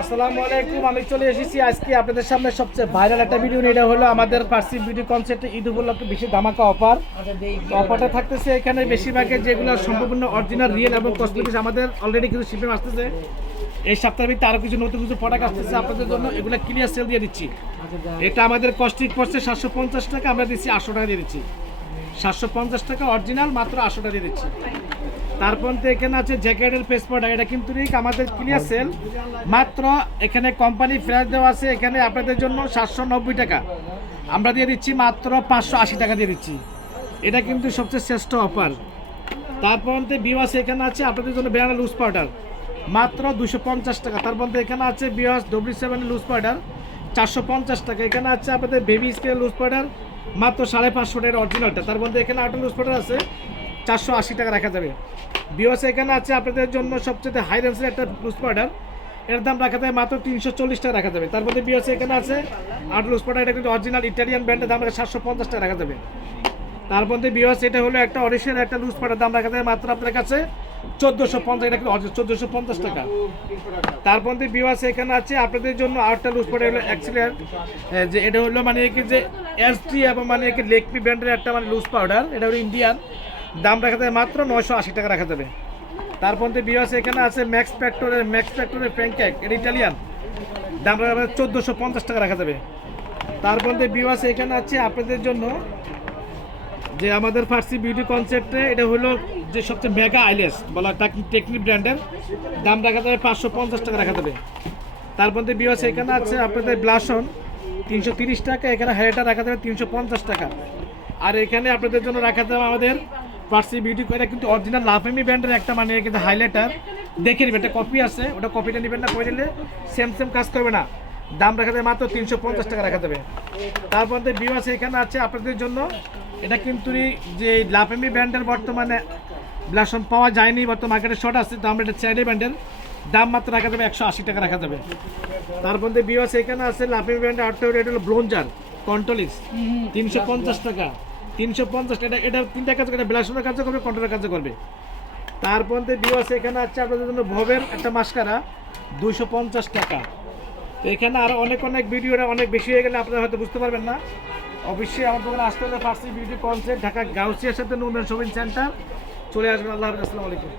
আসসালামু আলাইকুম, আমি চলে এসেছি আজকে আপনাদের সামনে সবচেয়ে ভাইরাল একটা ভিডিও নিয়ে। এটা হলো আমাদের পার্সি বিউটি কনসেপ্টে ঈদ উপলক্ষে বেশি ধামাকা অফার। অফারটা থাকতেছে এখানে বেশিরভাগের যেগুলো সম্পূর্ণ অরিজিনাল রিয়েল এবং কসমেটিক্স আমাদের অলরেডি কিছু শিপিং আসতেছে। এই সপ্তাহের ভিতরে আরও কিছু নতুন কিছু প্রোডাক্ট আসতেছে আপনাদের জন্য, এগুলো ক্লিয়ার সেল দিয়ে দিচ্ছি। এটা আমাদের কস্টিং পড়ছে 750 টাকা, আমরা দিচ্ছি 800 টাকা দিয়ে দিচ্ছি। 750 টাকা অরিজিনাল, মাত্র 800 টাকা দিয়ে দিচ্ছি। তারপর তো এখানে আছে জ্যাকেটের ফেস প্রোডাক্ট, এটা কিন্তু আমাদের ক্লিয়ার সেল, মাত্র এখানে কোম্পানি ফ্ল্যাশ দেওয়া আছে, এখানে আপনাদের জন্য 790 টাকা, আমরা দিয়ে দিচ্ছি মাত্র 580 টাকা দিয়ে দিচ্ছি। এটা কিন্তু সবচেয়ে শ্রেষ্ঠ অফার। তারপর বিওয়াস এখানে আছে আপনাদের জন্য ব্র্যান্ড লুজ পাউডার, মাত্র 250 টাকা। তারপর এখানে আছে বিওয়াস W7 লুজ পাউডার 450 টাকা। এখানে আছে আপনাদের বেবি স্প্রে লুজ পাউডার, মাত্র 550 টাকার অরিজিনালটা। তার মধ্যে এখানে আরেকটা লুজ পাউডার আছে 480 টাকা রাখা যাবে। বিওয়াস এখানে আছে আপনাদের জন্য সবচেয়ে হাই রেঞ্জের একটা লুজ পাউডার, এর দাম রাখা যাবে মাত্র 340 টাকা রাখা যাবে। তার মধ্যে বিওয়াস এখানে আছে আট লুজ পাউডার, এটা কিন্তু অরিজিনাল ইটালিয়ান ব্র্যান্ডের দাম রাখা 750 টাকা রাখা যাবে। তার মধ্যে বিওয়াস এটা হলো একটা অরিজিনাল একটা লুজ পাউডার, দাম রাখা যাবে মাত্র আপনার কাছে 1450, এটা কিন্তু 1450 টাকা। তার মধ্যে বিওয়াস এখানে আছে আপনাদের জন্য আরেকটা লুজ পাউডার হলো এক্সিলেন্ট, যে এটা হলো মানে কি যে এসডি এবং মানে কি লেকমি ব্র্যান্ডের একটা মানে লুজ পাউডার, এটা হলো ইন্ডিয়ান, দাম রাখা যাবে মাত্র 980 টাকা রাখা যাবে। তারপর বিওয়াস এখানে আছে ম্যাক্স ফ্যাক্টরের প্যানকেক, এটা ইটালিয়ান, দাম রাখা যাবে 1450 টাকা রাখা যাবে। তারপর বিওয়াস এখানে আছে আপনাদের জন্য যে আমাদের ফার্সি বিউটি কনসেপ্টে এটা হলো যে সবচেয়ে মেগা আইলেস বলা টেকনিক ব্র্যান্ডের, দাম রাখা যাবে 550 টাকা রাখা যাবে। তারপর বিওয়াস এখানে আছে আপনাদের ব্লাশন 330 টাকা, এখানে হেয়ারটা রাখা যাবে 350 টাকা। আর এখানে আপনাদের জন্য রাখা যাবে আমাদের ফার্সি বিউটি করে কিন্তু অরিজিনাল লাফেমি ব্র্যান্ডের একটা মানে কিন্তু হাইলাইটার, দেখে নেবেন, একটা কপি আছে, ওটা কপিটা নেবেন না, করে নিলে সেম কাজ করবে না, দাম রাখা যাবে মাত্র 350 টাকা রাখা যাবে। তারপর বিওয়াস এখানে আছে আপনাদের জন্য এটা কিন্তু যে লাফেমি ব্র্যান্ডের বর্তমানে ব্লাশন পাওয়া যায়নি, বর্তমানে মার্কেটে শর্ট আছে, তো আমরা এটা চাইলে ব্র্যান্ডের দাম মাত্র রাখা যাবে 180 টাকা রাখা যাবে। তারপর বিওয়াস এখানে আছে লাফেমি ব্র্যান্ডের আরেকটা, এটা হলো ব্লোঞ্জার কন্ট্রোলিক্স 350 টাকা, 350 টাকা। এটা তিনটা কাজ করে, ব্লাশনের কাজও করবে, কন্ট্রোলের কাজও করবে। তারপর বিওয়াস এখানে আছে আপনাদের জন্য ভবের একটা মাস্কারা 250 টাকা। তো এখানে আরও অনেক ভিডিওটা অনেক বেশি হয়ে গেলে আপনারা হয়তো বুঝতে পারবেন না। অবশ্যই আমার দোকানে আসতে হলে ফার্সি বিউটি কনসেপ্ট, ঢাকা গাউসিয়ার সাথে নুন শপিং সেন্টার চলে আসবেন। আল্লাহ হাফেজ, আসসালামু আলাইকুম।